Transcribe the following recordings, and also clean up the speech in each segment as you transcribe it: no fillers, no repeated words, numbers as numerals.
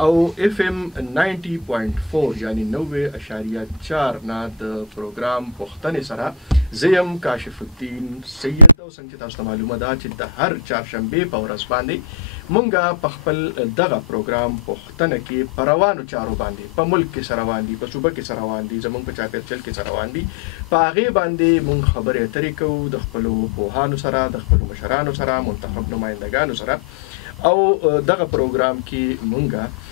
او FM 90.4 یعنی 90.4 نه د پروګرام پښتنې سره زیم کاشف الدین سید او څنګه تاسو ته معلومه ده چې د هر چهارشنبه په ورځ باندې مونږه په خپل دغه پروګرام پښتنه کې پروانو چارو باندې په ملک کې سروان دي په صوبه کې سروان دي زمونږ په چاپیرچل کې سروان دي په هغه باندې مونږ خبرې اترې کوو د خپل پوهانو سره د خپل مشرانو سره منتخب نمائندګانو سره او دغه پروګرام کې مونږه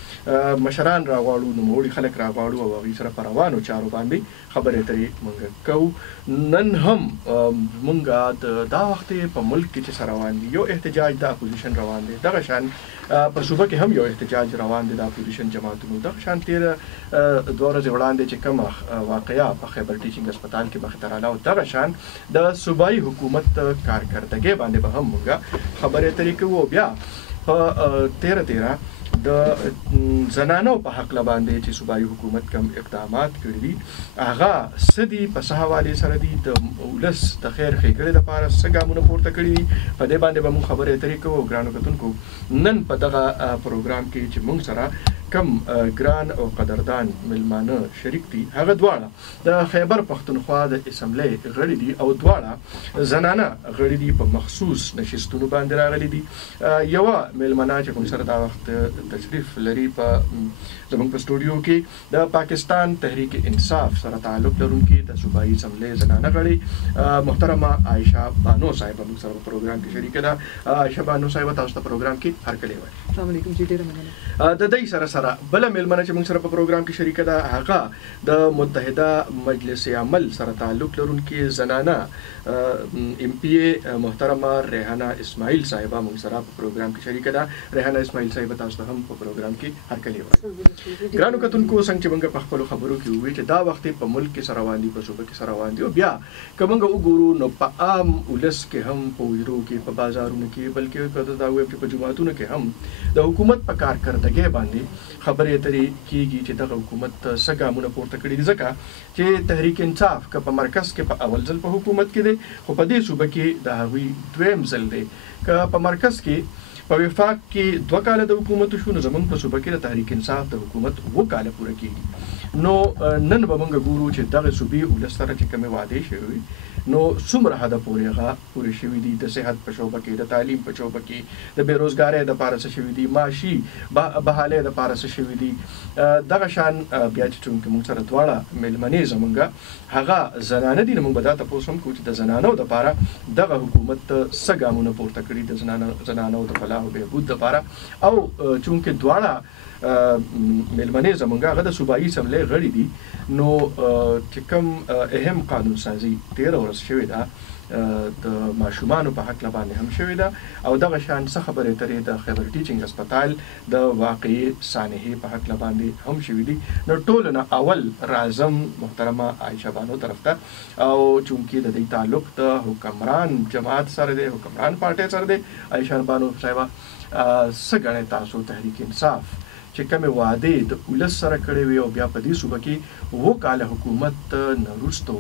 مشران راغواړو نوموړي خلک راغواړو او هغوی سره په روانو چارو باندې خبرې اترې مونږ کوو نن هم مونږه دا وخت په ملک کې چې روان دي یو احتجاج د اپوزیشن روان دی دغه شان په صوبه کې هم یو احتجاج روان دی د اپوزیشن جماعتونو دغه شان تیر دوه ورځې وړاندې چې کومه واقعه په خیبر ټیچینګ هسپتال کې مخې ته راغله او دغه شان د صوبایي حکومت کارکردګۍ باندې به هم مونږه خبرې اترې کوو بیا په 13 د زنانو په حق باندې چې صوبایي حکومت کوم اقدامات کړی دي هغه سدي په حواله سره دي د ولس د خیر ښېګړې لپاره څه ګامونه پورته کړي دي په دې باندې به موږ خبرې اترې کوو ګرانو کتونکو نن په دغه پروګرام کې چې موږ سره کم ګران او قدردان ملمانه شریک دي هغه دواړه د خیبر پښتونخوا د اسمبلی غړي دي او دواړه زنانه غړي دي په مخصوص نشستونو باندې راغلي دي یو ملمانه چې کوم سره دا وخت تشریف لري په زموږ په سټوډیو کې د پاکستان تحریک انصاف سره تعلق لرونکي د صوبایي اسمبلی زنانه غړي محترمه عائشه بانو صاحب موږ سره په پروګرام کې شریک ده عائشه بانو صاحب تاسو ته پروګرام کې هرکلی وایي السلام علیکم جی ډیره مننه د دې سره بل ملمنه چې موږ سره په پروګرام کې شریک ده هغه د متحده مجلس عمل سره تعلق لرونکي زنانه MP محترمه ریحانه اسماعیل صاحب موږ سره په پروګرام کې شریک ده ریحانه اسماعیل صاحب تاسو ته هم په پروګرام کې هرکلی وایي ګرانو کتونکو څنګه چې موږ په خپل خبرو کې وویل چې دا وخت په ملک کې سره روان دي په صوبه کې سره روان دي او بیا که موږ وګورو نو په عام ولس کې هم په ویرو کې په بازارونو کې بلکې کله دا وایي چې په جماعتونو کې هم د حکومت په کارکردګۍ باندې خبرې اترې کیږي چې دغه حکومت څه ګامونه پورته کړي دي ځکه چې تحریک انصاف که په مرکز کې په اول ځل په حکومت کې دی خو په دې صوبه کې د هغوی دویم ځل دی که په مرکز کې په وفاق کې 2 کاله د حکومت شو نو زمونږ په صوبه کې د تحریک انصاف د حکومت 2 کاله پوره کیږي نو نن به موږ ګورو چې دغه صوبې ولس سره چې کومې وعدې شوي نو څومره حده پورې هغه پوره شوي دي د صحت په شعبه کې د تعلیم په شعبه کې د بیروزګارۍ دپاره څه شوي دي معاشي بحالۍ دپاره څه شوي دي دغه شان بیا چې چونکې موږ سره دواړه میلمنې زمونږ هغه زنانه دي نو موږ به دا تپوس هم کوو چې د زنانو دپاره دغه حکومت څه ګامونه پورته کړي د زنانو د فلاح او بهبود دپاره او چونکې دواړه میلمنې زمونږ هغه د صوبایي اسمبلی غړي دي نو چې کوم اهم قانون سازي 13 ورځ شوې ده د ماشومانو په حق باندې هم شوې ده او دغه شان څه خبرې اترې د خیبر ټیچینګ هسپتال د واقعي سانحې په حق باندې هم شوې دي نو ټولو نه اول راځم محترمه عائشه بانو طرف ته او چونکې د دې تعلق د حکمران جماعت سره دی حکمران پارټۍ سره دی عائشه بانو صاحبه څه ګڼئ تاسو تحریک انصاف چې کومې وعدې د ولس سره کړې وي او بیا په دې صوبه کې 2 کاله حکومت نه وروستو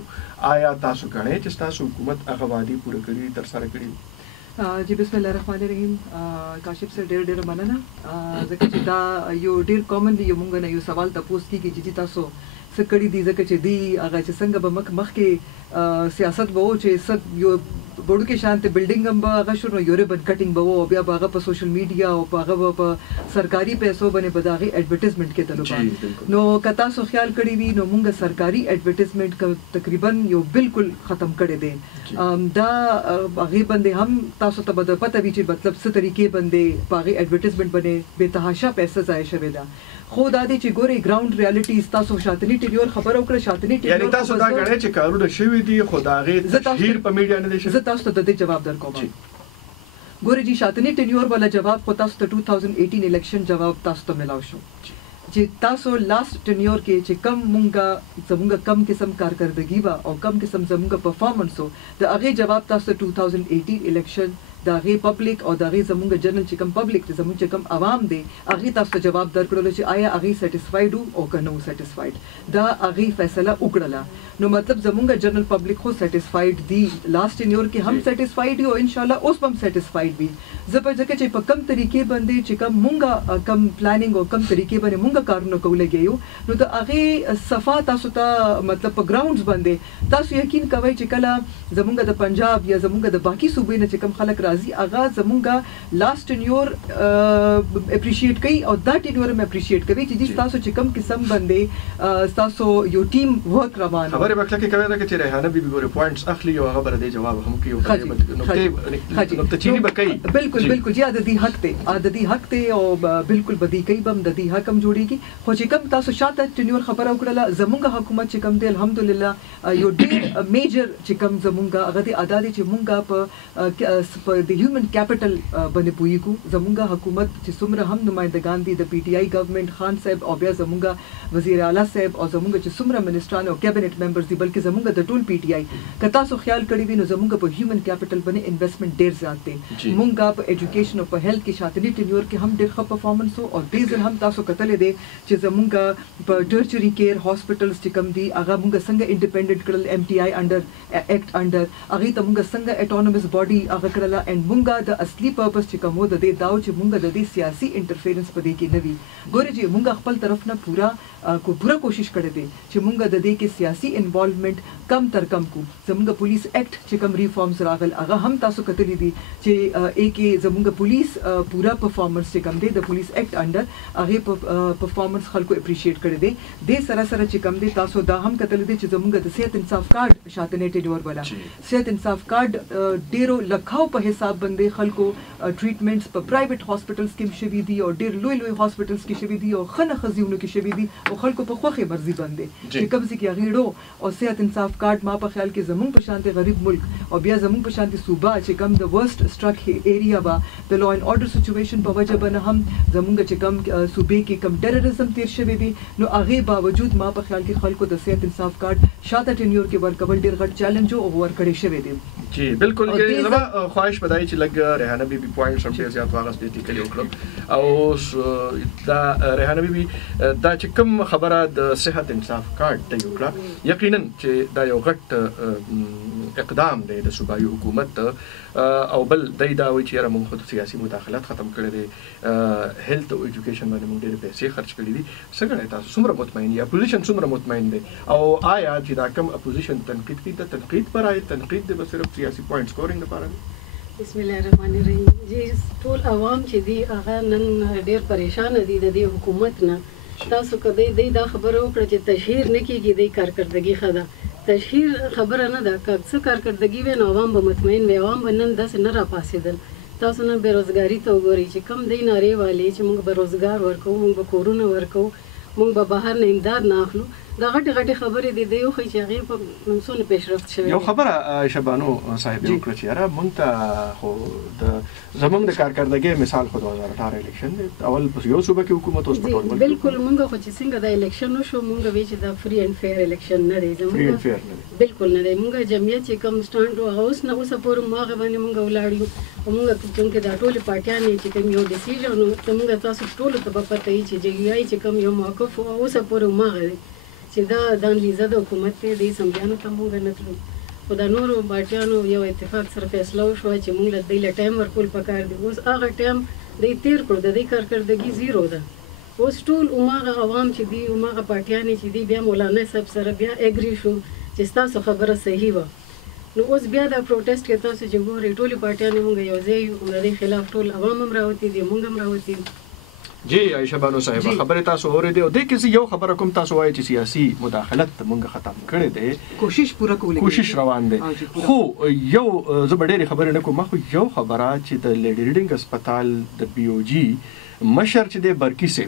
آیا تاسو ګڼئ چې ستاسو حکومت هغه وعدې پوره کړي ترسره کړي جی بسم الله الرحمن الرحیم کاشف سر ډېر مننه ځکه چې دا یو ډېر کامنلی یو مونږ نه یو سوال تاسو کیږي چې تاسو څه کړي دي ځکه چې دی هغه چې څنګه به مخ کې سیاست به و چې څه یو بورډو کې شانته بلډینګ هم به هغه شروع یو ریبن کټینګ به و بیا به هغه په سوشل میډیا او هغه په سرکاري پیسو باندې به داغي ایڈورټایزمنټ کې تلو نو کتا سو خیال کړی وی نو مونږه سرکاري ایڈورټایزمنټ تقریبا یو بالکل ختم کړی دی دا هغه باندې هم تاسو ته به پته وی چې مطلب څه طریقې باندې هغه ایڈورټایزمنټ باندې به تحاشا پیسې ځای شوی دا خو دا دې چې ګوري ګراوند ریالټیز تاسو شاتنی ټیلیور خبرو کړ شاتنی ټیلیور یعنی تاسو دا غواړئ چې کارونه شوي دي خو دا غي تشهیر په میډیا نه دي زه تاسو ته د دې جواب درکوم ګوري جی شاتنی ټیلیور والا جواب خو تاسو ته 2018 الیکشن جواب تاسو ته ملاو شو چې تاسو لاست ټینیور کې چې کم زمونږ کم قسم کارکردګي وا او کم قسم زمونږ پرفارمنس وو د هغه جواب تاسو 2018 الیکشن دا غي پبلک او دا غي زمونږ جنرال چې کوم پبلک دي زمونږ چې کوم عوام دي هغه تاسو ته جواب درکړل چې آیا هغه سټیسفاید او کنه سټیسفاید دا هغه فیصله وکړه نو مطلب زمونږ جنرال پبلک خو سټیسفاید دي لاست ټینیور کې هم سټیسفاید او ان شاء الله اوس هم سټیسفاید وي زه په ځکه چې په کم طریقې باندې چې کوم مونږه کم پلانینګ او کم طریقې باندې مونږه کارونه کولګیو نو دا هغه صفه تاسو ته مطلب په ګراوندز باندې تاسو یقین کوئ چې کله زمونږ د پنجاب یا زمونږ د باقي صوبې نه چې کوم خلک راځي هغه زمونږ لاست ټینیور اپریشیټ کوي او دا ټینیور هم اپریشیټ کوي چې تاسو چې کوم قسم باندې تاسو یو ټیم ورک روان خبره وکړه کې کوي دا چې ریحانه بیبي ګوري پوینټس اخلي او هغه بر دې جواب هم کوي او نقطه چینی به کوي بالکل جی عادتي حق ته او بالکل بدی کوي بم د دې حکم جوړیږي خو چې کوم تاسو شاته ټینیور خبره وکړه زمونږ حکومت چې کوم دی الحمدلله یو ډیر میجر چې کوم زمونږ هغه د ادا دي چې مونږه په د هیومن کیپټل باندې پویګو زمونږ حکومت چې څومره هم نمائندگان دي د پی ټی آی ګورنمنت خان صاحب او بیا زمونږ وزیر اعلی صاحب او زمونږ چې څومره منسټران او کابینټ ممبرز دي بلکې زمونږ د ټول پی ټی آی که تاسو خیال کړی وي نو زمونږ په هیومن کیپټل باندې انویسټمنټ ډیر زیات دی مونږه په ایجوکیشن او په هیلث کې شاتنی ټینیور کې هم ډیر ښه پرفارمنس او دې ځل هم تاسو کتلې دي چې زمونږ په ټرچري کیر هاسپټلز چې کوم دي هغه مونږ څنګه انډیپندنٹ کړل ایم ټی آی انډر ایکټ انډر هغه ته مونږ څنګه اټونومس باډي هغه کړل ان مونږه د اصلي پرپس چې کوم د دې داو چې مونږ د دې سیاسي انټرفیرنس په دې کې نه وي ګوري چې مونږ خپل طرف نه پورا کوشش کړې دي چې مونږ د دې کې سیاسي انوالومنت کم تر کم کو زمونږ پولیس ایکټ چې کوم ریفارمز راغل هغه هم تاسو کتلې دي چې کې زمونږ پولیس پورا پرفارمنس چې کوم دی د پولیس ایکټ انډر هغه پرفارمنس خلکو اپریشیټ کړی دی د سره چې کوم دی تاسو دا هم کتلې دي چې زمونږ د صحت انصاف کارت شاته ټینیور والا صحت انصاف کارت ډیرو لکھاو په حساب باندې خلکو ټریټمنټس په پرایویټ هاسپټلز کې شوي دي او ډیر لوی هاسپټلز کې شوي دي او خنه خزیونو کې شوي دي او خلکو په خوخه مرزي باندې چې کوم ځکه غیړو او صحت انصاف کارت ما په خیال کې زمونږ په شانتي غریب ملک او بیا زمونږ په شانتي صوبه چې کوم د ورست سټرک ایریا با د لا اینڈ اورډر سچويشن په وجه باندې هم زمونږ چې کوم صوبې کې کوم ټیرریزم تیر شوی دي نو هغه باوجود ما په خیال کې خلکو د صحت انصاف کارت شاته ټینیور کې ورکول ډیر غټ چیلنج او ورکړی شوی دی جی بالکل کې زما خواهش بدای چې لګ ریحانه بیبي پوینټس هم زیات واغس دي کلی وکړو او دا ریحانه بیبي دا چې کوم خبره د صحت انصاف کارت ته وکړه یقینا چې دا یو غټ اقدام دی د صوبایي حکومت او بل دای دا وی چې موږ خو سیاسي مداخلت ختم کړی دی هیلث او ایجوکیشن باندې موږ ډېر پیسې خرج کړې دي څنګه تاسو څومره مطمئن یا اپوزیشن څومره مطمئن دی او آیا چې دا کوم اپوزیشن تنقید کوي د تنقید پر آیا تنقید د صرف سیاسي پوینټ سکورینګ لپاره بسم الله الرحمن الرحیم جی ټول عوام چې دی هغه نن ډېر پریشان دي د دې حکومت نه تاسو کدی دا خبره وکړه چې تشهیر نه کیږي د کارکردګي خدا تشهیر خبره نه ده که څه کارکردګي وي نو عوام به مطمئن وي عوام به نن داسې نه راپاسېدل تاسو نه بیروزګاري ته وګورئ چې کم دی نارې والي چې موږ به روزګار ورکوو موږ به کورونه ورکوو موږ به بهر نه امداد نه اخلو دا غټې خبرې دي د یو خو چې هغې په څونه پیشرفت شوی یو خبره شبانو صاحب وکړه چې یاره موږ ته خو د زموږ د کارکردګۍ مثال خو 2018 الیکشن دی اول په یو صوبه کې حکومت اوس په ټول ملک بالکل موږ خو چې څنګه د الیکشن وشو موږ وی چې دا فری اینډ فیر الیکشن نه دی زموږ بالکل نه دی موږ جمعیت چې کوم سټاند او اوس نه اوسه پورې ماغه باندې موږ ولاړ یو موږ چې دا ټول پارټیانې چې کوم یو ډیسیژن نو موږ تاسو ټول ته په پته چې جګیای چې کوم یو موقف اوسه پورې ماغه چې دا د انلیزه د حکومت ته د سمجانو ته موږ نه تلو خو د نورو پارټیانو یو اتفاق سره فیصله وشوه چې موږ له دوی له ټایم ورکول پکار دی اوس هغه ټایم دی تیر کړو د دې کارکردګي زیرو ده اوس ټول هماغه عوام چې دي هماغه پارټیانې چې دي بیا مولانا صاحب سره بیا اګري شو چې ستاسو خبره صحیح وه نو اوس بیا دا پروټیسټ کې تاسو چې ګورئ ټولې پارټیانې موږ یو ځای یو د دې خلاف ټول عوام هم راوتي دي موږ هم راوتي جی عائشہ بانو صاحب خبره تاسو اورېدې او د کیسې یو خبره کوم تاسو وایي چې سیاسي مداخلت مونږ ختم کړی دی کوشش پوره کولې کوشش روان دی خو یو زبډېری خبره نه کوم خو یو خبره چې د لیډی ریډینګ هسپتال د پی او جی مشر چې د برکی سي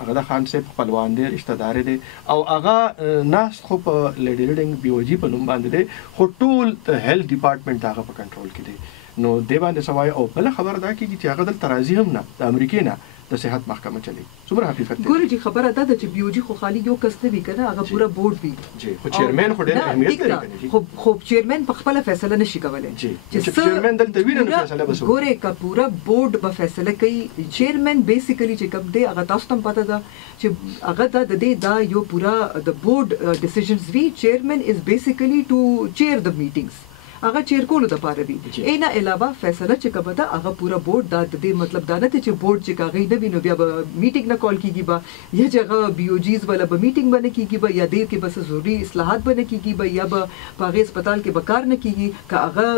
هغه د خان صاحب خپلوان دی رشتہ دار دی او هغه ناس خو په لیډی ریډینګ پی او جی په نوم باندې دی خو ټول هیلث ډپارټمنټ هغه په کنټرول کې دی نو دی باندې سوای او بل خبره دا کیږي چې هغه د ترازی هم نه د امریکای نه د صحت محکمه چلی څومره حقیقت دی ګورې چې خبره ده چې بیوجي خو خالی یو کس نه وي کنه هغه پورا بورډ وي جی خو چیرمن خو ډېر اهمیت لري خو چیرمن په خپل فیصله نشي کولای چې چیرمن دلته ویني نو فیصله بس ګورې کا پورا بورډ به فیصله کوي چیرمن بیسیکلی چې کوم دی هغه تاسو ته پته ده چې هغه د دې دا یو پورا د بورډ ډیسیژنز وی چیرمن از بیسیکلی ټو چیر د میټینګز هغه چیر کولو د پاره وي اینا علاوه فیصله چې کومه ده هغه پورا بورډ د دې مطلب دا نه چې بورډ چې کاغی نه ویني بیا به میټینګ نه کال کیږي با یا چې هغه بیوجیز ولا به میټینګ باندې کیږي با یا دې کې بس ضروري اصلاحات باندې کیږي با یا به په هسپتال کې به کار نه کیږي که هغه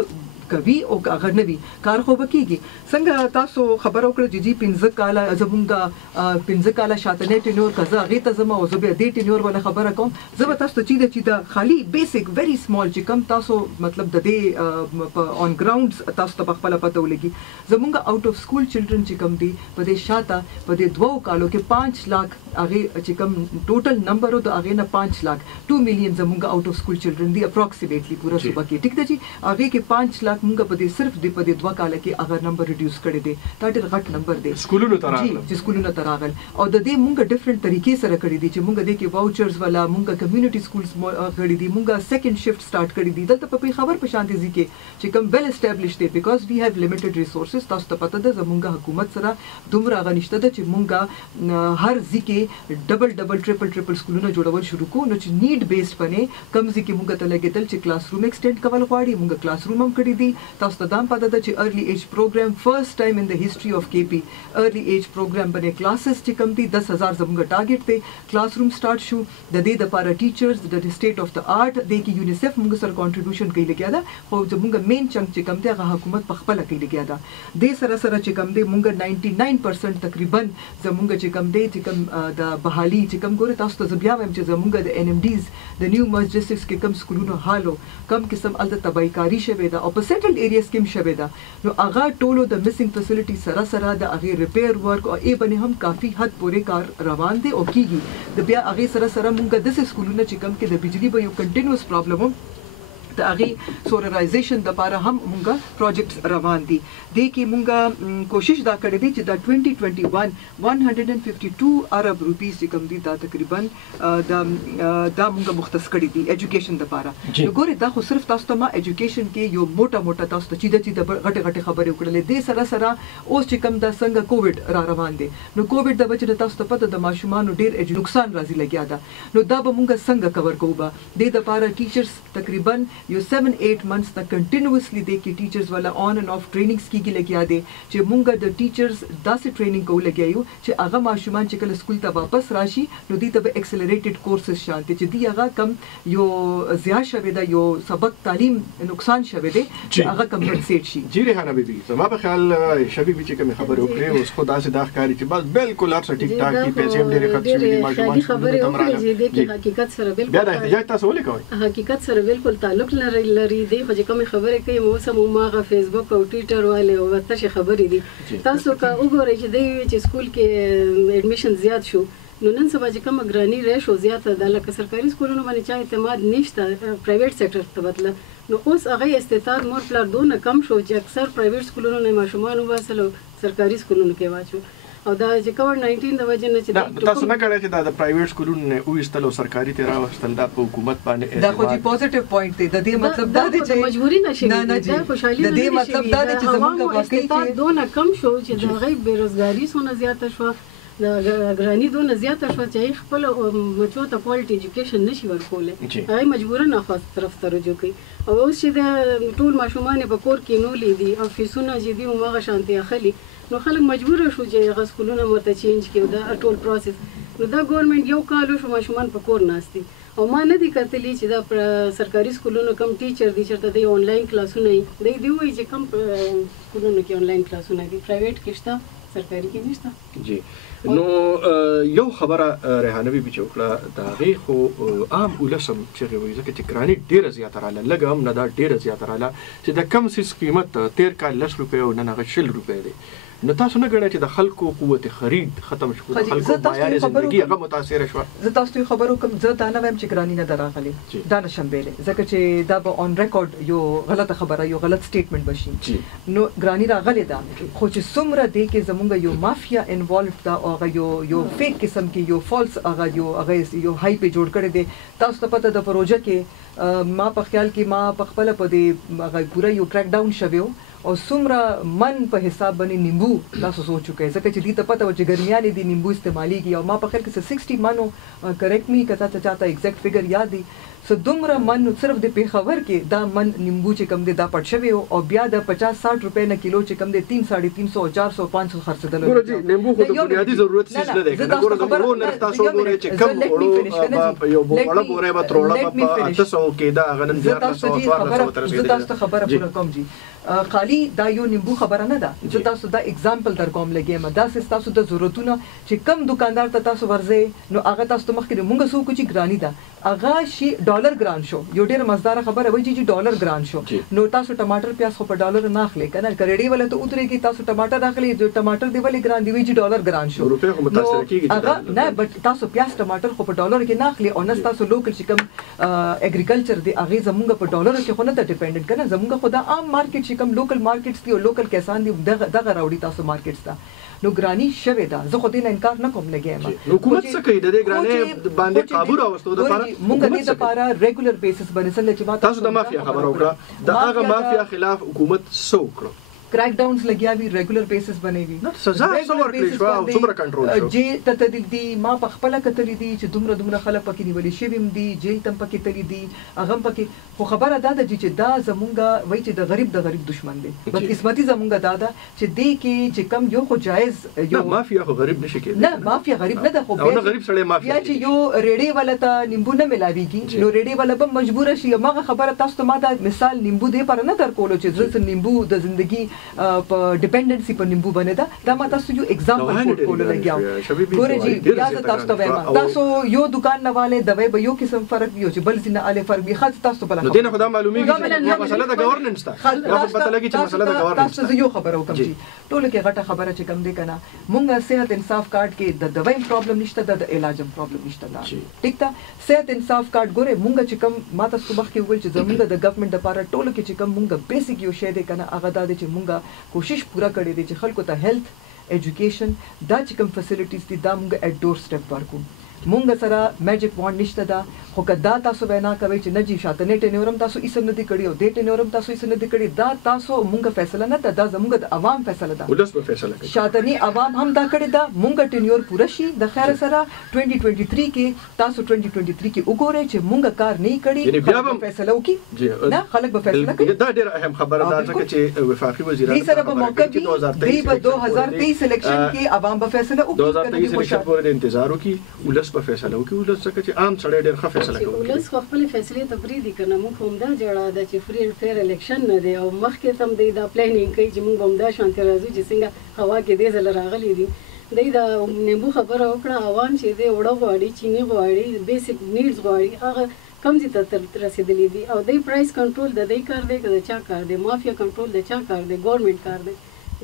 کوي او هغه نه وي کار خو بکیږي څنګه تاسو خبر وکړه چې جی 15 کاله زمونږه 15 کاله شاتنه ټینور کزه هغه ته زما او زه به دې ټینور ولا خبره کوم زه به تاسو ته چې دا خالی بیسیک ویری سمال چې کم تاسو مطلب د دې اون ګراوندز تاسو ته خپل پته ولګي زمونږه آوټ اف سکول چلډرن چې کم دي په دې شاته په دې 2 کالو کې 5 लाख هغه چې کم ټوټل نمبر او د هغه نه 5 लाख 2 میلیون زمونږه آوټ اف سکول چلډرن دي اپروکسیمیټلی پورا صوبه کې ټیک ده جی هغه کې 5 लाख مونږ په دې صرف د په دې 2 کال کې هغه نمبر ریډیوس کړی دی دا ډېر غټ نمبر دی سکولونو ته راغل چې سکولونو ته راغل او د دې مونږ ډیفرنٹ طریقې سره کړی دي چې مونږ د کې واوچرز ولا مونږ کمیونټي سکولز کړی دي مونږ سیکنډ شفت سٹارټ کړی دي دلته په خبر په شانتي ځکه چې کوم ویل اسټابلیشډ دی بیکاز وی هاف لیمیټډ ریسورسز تاسو ته پته ده زمونږ حکومت سره دومره غنښته ده چې مونږ هر ځکه ډبل ټریپل سکولونه جوړول شروع کوو نو چې نیډ بیسډ باندې کم ځکه مونږ ته لګیدل چې کلاس روم ایکسټینډ کول غواړي مونږ کلاس روم هم کړی دي تاسو ته دام پته ده چې ارلی ایج پروګرام فرست ټایم ان د هیستوري اف کے پی ارلی ایج پروګرام باندې کلاسز چې کم دي 10000 زموږ ټارګټ دی کلاس روم سٹارټ شو د دې لپاره ټیچرز د سټیټ اف د آرټ د کې یونیسف موږ سره کنټریبیوشن کوي لګیا ده خو زموږ مین چنک چې کم دی هغه حکومت په خپل کوي لګیا ده د سره چې کم دی موږ 99% تقریبا زموږ چې کم دی چې کم د بحالي چې کم ګوره تاسو ته بیا وایم چې زموږ د ان ام ډیز د نیو مرج ډسټرکټس کې کم سکولونو حالو کم قسم الته تبایکاری شوه ده او په سیټلډ ایریاز کې شوه ده نو هغه ټولو د میسنګ فیسیلیټي سره د هغه ریپیر ورک او ای باندې هم کافي حد پورې کار روان دي او کیږي د بیا هغه سره مونږ د سکولونو چې کم کې د بجلی به یو کنټینیوس پرابلم د هغه سولرایزیشن د لپاره هم مونږه پروجیکټس روان دي د کې مونږه کوشش دا کړې دي چې د 2021 152 ارب روپیز چې کوم دي دا تقریبا دا مونږه مختص کړې دي ایجوکیشن د لپاره نو ګورې دا خو صرف تاسو ته ما ایجوکیشن کې یو موټه تاسو ته چې د غټه خبرې وکړلې د سره اوس چې کوم دا څنګه کووډ را روان دي نو کووډ د بچو تاسو ته پته د ماشومان ډېر نقصان راځي لګیا دا نو دا به مونږه څنګه کور کوو به د لپاره ټیچرز تقریبا یو 7-8 months تک کنټینیوسلی د کې ټیچرز والا آن اینڈ آف ټریننګز کیږي لګیا دي چې مونږ د ټیچرز داسې ټریننګ کوو لګیایو چې هغه ماشومان چې کله سکول ته واپس راشي نو دوی ته به ایکسلریټډ کورسز شانتي چې دی هغه کم یو زیات شوه دا یو سبق تعلیم نقصان شوه دی چې هغه کمپنسیټ شي جی ریحانه بیبي زما په خیال شبي چې کوم خبر وکړي اوس خو داسې دا ښکاري چې بس بالکل هر څه ټیک ټاک دي پیسې هم ډېرې خرڅ شوي دي ماشومان خبرې وکړي چې د حقیقت سره بالکل بیا د احتجاج تاسو ولې کوئ حقیقت سره بالکل تعلق لري دی خو چې کوم خبرې کوي مو سم ماغه فیسبوک او ټویټر والے او تاسو خبرې دي تاسو کا وګورئ چې د سکول کې اډمیشن زیات شو نو نن سبا چې کوم ګرانی ریشو زیاته د لکه سرکاري سکولونو باندې چا اعتماد نشته پرایویټ سېکټر ته بدله نو اوس هغه استعداد مور پلار دونه کم شو چې اکثر پرایویټ سکولونو نه ماشومان وباسلو سرکاري سکولونو کې واچو او دا چې کووډ 19 د وجه نه چې تاسو نه کړی چې دا د پرایویټ سکولونو نه وېستلو سرکاري ته راوستل دا په حکومت باندې دا خو چې پوزټیو پوینټ دی د دې مطلب دا دی چې مجبوری نشي دا خوشحالي د دې مطلب دا دی چې زموږ واقعي چې دونه کم شو چې د غي بیروزګاری سونه زیاته شو د ګرانی دونه زیاته شو چې خپل بچو ته کوالټي ایجوکیشن نشي ورکولای هغه مجبورن خاص طرف ته رجوع کوي او اوس چې د ټول ماشومان په کور کې نو لیدي او فیسونه چې دی موږ شانتي اخلي نو خلک مجبور شو چې غسکولونه مرته چینج کړي دا ټول پروسس نو دا ګورنمنت یو کال شو ماشومان په کور ناشتي او ما نه دي کتلی چې دا سرکاري سکولونو کم ټیچر دي چې د آنلاین کلاسونه دی وایي چې کم سکولونو کې آنلاین کلاسونه دي پرایویټ کې شته سرکاري کې نشته جی نو یو خبره ریحانه بیبي چې وکړه د هغې خو عام ولسم چې وایي ځکه چې ګراني ډېره زیاته راله لږ هم نه دا ډېره زیاته راله چې د کم سیس قیمت 13 کال 10 روپۍ او نن هغه 20 روپۍ دی نو تاسو نه ګڼئ چې د خلکو قوت خرید ختم شو، د خلکو معیار زندگی هغه متاثر شو؟ زه تاسو ته خبرو کوم، زه دا نه وایم چې ګرانی نه دراغلي، دا نشم ویلی ځکه چې دا به اون ریکارډ یو غلطه خبره، یو غلط سټیټمنټ بشي. نو ګرانی راغلی دا، خو چې څومره دی کې زمونږ یو مافیا انوالوډ دا، او هغه یو فیک قسم کې یو فالس هغه یو هایپ جوړ کړی دی. تاسو ته پته د پروژه کې ما په خیال کې ما په خپل په دې هغه پوره یو ټریک ډاون شویو او څومره من په حساب باندې نیمبو تاسو سوچو کې ځکه چې دې ته پته و چې ګرمیانې دي نیمبو استعمالېږي، او ما په خیال کې 60 منو کریکټ می کته چاته ایگزیکټ فګر یاد دی، سو دومره من صرف د پیښور کې دا من نیمبو چې کم دی دا پټ شوی او بیا د 50-60 روپے نه کیلو چې کم دی 300-350 400 500 خرڅدل. ګوره جی نیمبو خو د بنیادی ضرورت څه نه دی، ګوره د ورو نرخ تاسو ګوره چې کم وړو یو وړه پورې به تروړه په 800 کې دا غنن 1400 تر رسیدل. تاسو خبره پوره کوم جی، خالی دا یو نیمبو خبره نه ده، زه تاسو دا اگزامپل در کوم لګیم، دا سه تاسو د ضرورتونه چې کم دکاندار ته تاسو ورځي نو هغه تاسو مخکې مونږ سو کو چې ګرانی ده هغه شي ډالر ګران شو، یو ډیر مزدار خبره وایي چې ډالر ګران شو. نو تاسو ټماټر پیاز خو په ډالر نه اخلي کنه، کریډي ولا ته اترې کې تاسو ټماټر اخلي، جو ټماټر دی ولې ګران دی وایي چې ډالر ګران شو، روپے خو متاثر کیږي هغه نه، بټ تاسو پیاز ټماټر خو په ډالر کې نه اخلي، او نه تاسو لوکل چې کوم اګریکلچر دی هغه زمونږ په ډالر کې خو نه ډیپندنت کنه، زمونږ خو دا عام مارکیټ چې کوم لوکل مارکیټس دی او لوکل کسان دی دغه راوړي تاسو مارکیټس ته. نو ګرانی شوه دا، زه خو دې نه انکار نه کوم لګیم. حکومت څه کوي د دې ګرانی باندې قابو راوستو د لپاره؟ مونږ دې لپاره ریګولر بیسس باندې سره چې تاسو د مافیا خبر وکړه، د هغه مافیا خلاف حکومت څه وکړو؟ کرैक डाउन्स लगिया भी रेगुलर बेसिस बनेगी न सजा څور کړی شو او څومره کنټرول شو جیل ته تدل دي، ما په خپل کتلې دي چې دومره خلک پکې نیولې شوی هم دي، جیل تم پکې تللی دي هغه پکې، خو خبره دا ده چې دا زمونږ وای چې د غریب دشمن دی، بس قسمتي زمونږ دا ده چې دې کې چې کم یو خو جایز یو مافیا خو غریب نشي کېدای، نه مافیا غریب نه ده، خو نه غریب سره مافیا چې یو ریډي والا ته نیمبو نه ملاويږي، نو ریډي والا به مجبور شي. ماغه خبره تاسو ته ما دا مثال نیمبو دی پر نه در کولو چې زه نیمبو د ژوندۍ په ډیپندنسي په نیمبو باندې دا ما تاسو یو اگزامپل کوټ کولو لګیاو. ګوره جی بیا تاسو ته وایم، تاسو یو دکان نه والے دوی به یو قسم فرق یو چې بل څه نه فرق به خاص تاسو بل نو دینه خدای معلومیږي چې مسله د گورننس ته دا پته لګي چې مسله د گورننس تاسو یو خبره وکم جی ټول کې غټه خبره چې کم دی کنه، مونږه صحت انصاف کارت کې د دوی پرابلم نشته، د علاج پرابلم نشته دا ټیک تا. صحت انصاف کارت ګوره مونږه چې کم ما تاسو مخ کې ویل چې زمونږ د ګورنمنت لپاره ټول کې چې کم مونږه بیسیک یو شی دی کنه، هغه دا دی چې مونږه کوشش پورا کړی دی چې خلکو ته هیلث ایجوکیشن دا چې کوم فیسیلیټیز دي دا مونږ اټ ډور سټیپ ورکو. مونږ سره میجیک وانډ نشته دا، خو کدا تاسو وینا کوي چې نه جی شاته نه ټینورم تاسو ایسم نه دی کړی او د ټینورم تاسو ایسم نه دی کړی، دا تاسو مونږ فیصله نه ده، دا زمونږ د عوام فیصله ده، ولس په فیصله کوي. شاته نه عوام هم دا کړی دا، مونږ ټینور پوره شي د خیر سره 2023 کې تاسو 2023 کې وګورئ چې مونږ کار نه کړی، بیا به فیصله وکړي نه خلک به فیصله کوي. دا ډیره اهم خبره ده ځکه چې وفاقي وزیر دې سره به موقع دی 2023 الیکشن کې عوام به فیصله وکړي، 2023 الیکشن پورې انتظار وکړي، ولس به فیصله وکړي، ځکه چې عام سړی ډېر ښه فیصله کوي. ولس خپل فیصله ته پریدي کنه، موږ هم دا جوړه ده چې فری اینڈ فیر الیکشن نه دی، او مخکې تم دی دا پلانینګ کوي چې موږ هم دا شانتي راځو چې څنګه هوا کې دې زل راغلي دي. دا نیمبو خبره وکړه، عوام چې دی وړو غواړي، چینی غواړي، بیسیک نیډز غواړي، هغه کم دي ته رسیدلی دي، او د پرایس کنټرول د دې کار دی که د چا کار دی، مافیا کنټرول د چا کار دی، ګورنمنت کار دی.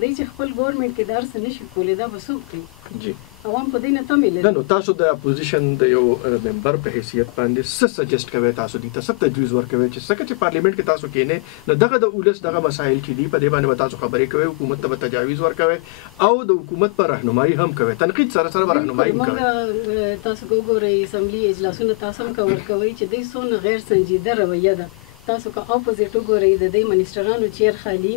دی چې خپل ګورنمنت کې درس نشي کولی دا به څوک کوي؟ جی عوام په دې نه تمې لري. نو تاسو د اپوزیشن د یو ممبر په حیثیت باندې څه سجیسټ کوي، تاسو دې ته څه تجویز ورکوي چې څنګه چې پارلیمنت کې تاسو کېنه نو دغه د ولس دغه مسایل چې دي په دې باندې تاسو خبرې کوي، حکومت ته تجاویز ورکوي او د حکومت پر راهنمایي هم کوي، تنقید سره سره راهنمایي هم کوي. تاسو وګورئ اسمبلی اجلاسونه تاسو هم کوي چې دوی څونه غیر سنجیده رویه ده. تاسو که اپوزیټ وګورئ د دې منیسټرانو چیر خالی،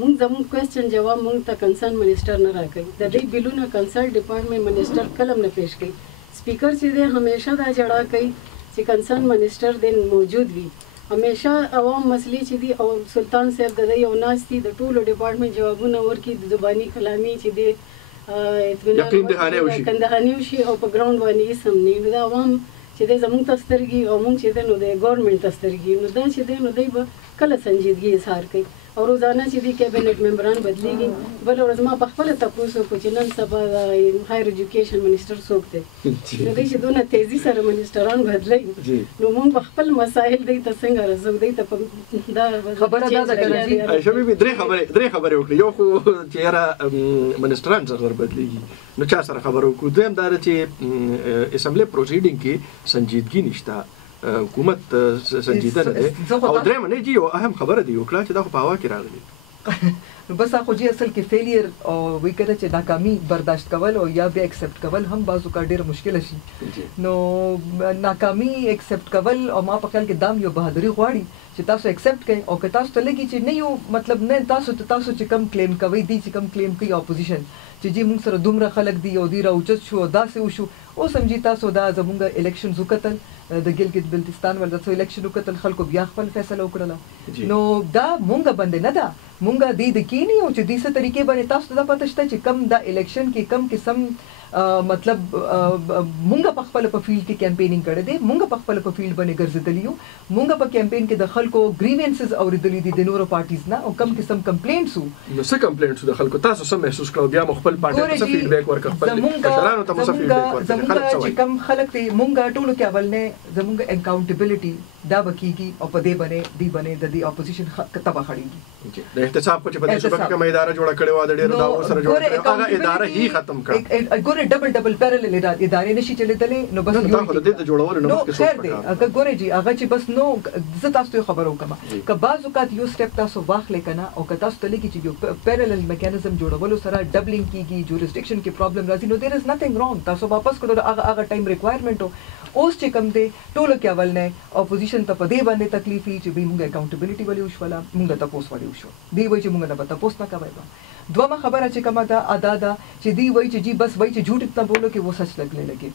مونږ زموږ کوېسچن جواب مونږ ته کنسرن منیسټر نه راکوي، د دې بلونه کنسرن ډپارټمنټ منیسټر کلم نه پیش کوي. سپیکر چې دی همیشه دا جړه کوي چې کنسرن منیسټر دی موجود وي، همیشه عوام مسلې چې دي او سلطان صاحب د دې یو ناستي د ټولو ډپارټمنټ جوابونه ورکړي، د زبانی کلامي چې دی اطمینان کندهاني وشي او په ګراوند باندې یې سم نه، د عوام چې دی زموږ ته سترګي او مونږ چې دی نو د ګورنمنټ ته سترګي، نو دا چې دی نو دی به کله سنجیدګي اظهار کوي. او روزانه چې دی کابینټ ممبران بدلیږي بل ورځ ما په خپل تاسو کو چې نن سبا هایر ایجوکیشن منسٹر څوک دی نو دوی چې دونه تیزی سره منسټران بدلی نو موږ په خپل مسایل دی ته څنګه رسو دی ته دا خبره دا ده شبي درې خبرې وکړي یو خو چې را منسټران څنګه بدلیږي نو چا سره خبرو کو دویم دا چې اسمبلی پروسیډینګ کې سنجیدګي نشته حکومت سنجیده نه ده او درېم نه جی یو اهم خبره دی وکړه چې دا خو په هوا کې راغلی نو بس اخو جی اصل کې فیلیر او وی کړه چې ناکامي برداشت کول او یا به ایکسپټ کول هم بازو کا ډیر مشکل شي نو ناکامي ایکسپټ کول او ما په خیال کې دام یو بهادری غواړي چې تاسو ایکسپټ کړئ او که تاسو ته لګي چې نه یو مطلب نه تاسو چې کم کلیم کوي دي چې کم کلیم کوي اپوزیشن چې جی موږ سره دومره خلک دی او دی راوچت شو داسې وشو او سمجي تاسو دا زمونږ الیکشن وکتل د ګلګت بلتستان ول تاسو الیکشن وکتل خلکو بیا خپل فیصله وکړه نو دا مونږ باندې نه ده مونږ د کینی او چې دیسه طریقې باندې تاسو ته پته شته چې کم دا الیکشن کې کم قسم مطلب مونږ په خپل په فیلډ کې کیمپینینګ کړی دی مونږ په خپل په فیلډ باندې ګرځېدلی یو مونږ په کیمپین کې د خلکو گریوینسز اوریدلې دي د نورو پارټیز نه او کم قسم کمپلینټس نو څه کمپلینټس د خلکو تاسو سم محسوس کړو بیا خپل پارټي ته فیډبیک ورکړ خپل مشرانو ته مو فیډبیک ورکړ خلک چې کم خلک ته مونږ ټولو کې اول نه زمونږ اکاونټیبিলিټي دا بکیږي او په دې باندې د اپوزیشن کتابه خړېږي د احتساب کو چې په دې شبکه کې مې اداره جوړه کړې و د ډېرو داو سره جوړه کړې هغه اداره هی ختم کړه ګوره ډبل پیرالل ادارې نشي چلېدلې نو بس یو د دې جوړول نو کې خیر دی اګه ګوره جی هغه چې بس نو زه تاسو ته خبرو کوم که بعض اوقات یو سټپ تاسو واخلې کنه او که تاسو ته لګي چې یو پیرالل میکانیزم جوړولو سره ډبلینګ کیږي جوریسډکشن کې پرابلم راځي نو دیر از نثینګ رانګ تاسو واپس کړو هغه ټایم ریکوایرمنٹ اوس چې کوم دی ټولو کې اول نه اپوزیشن ته په دې باندې تکلیف چې به موږ اکاونټیبিলিټي ولې وشوله موږ ته پوس ولې وشو دی وای چې موږ نه پتا پوس نه کوي دومره خبره چې کومه ده ادا ده چې دی وای چې جی بس وای چې جھوٹ اتنا بولو کہ وہ سچ لگنے لگے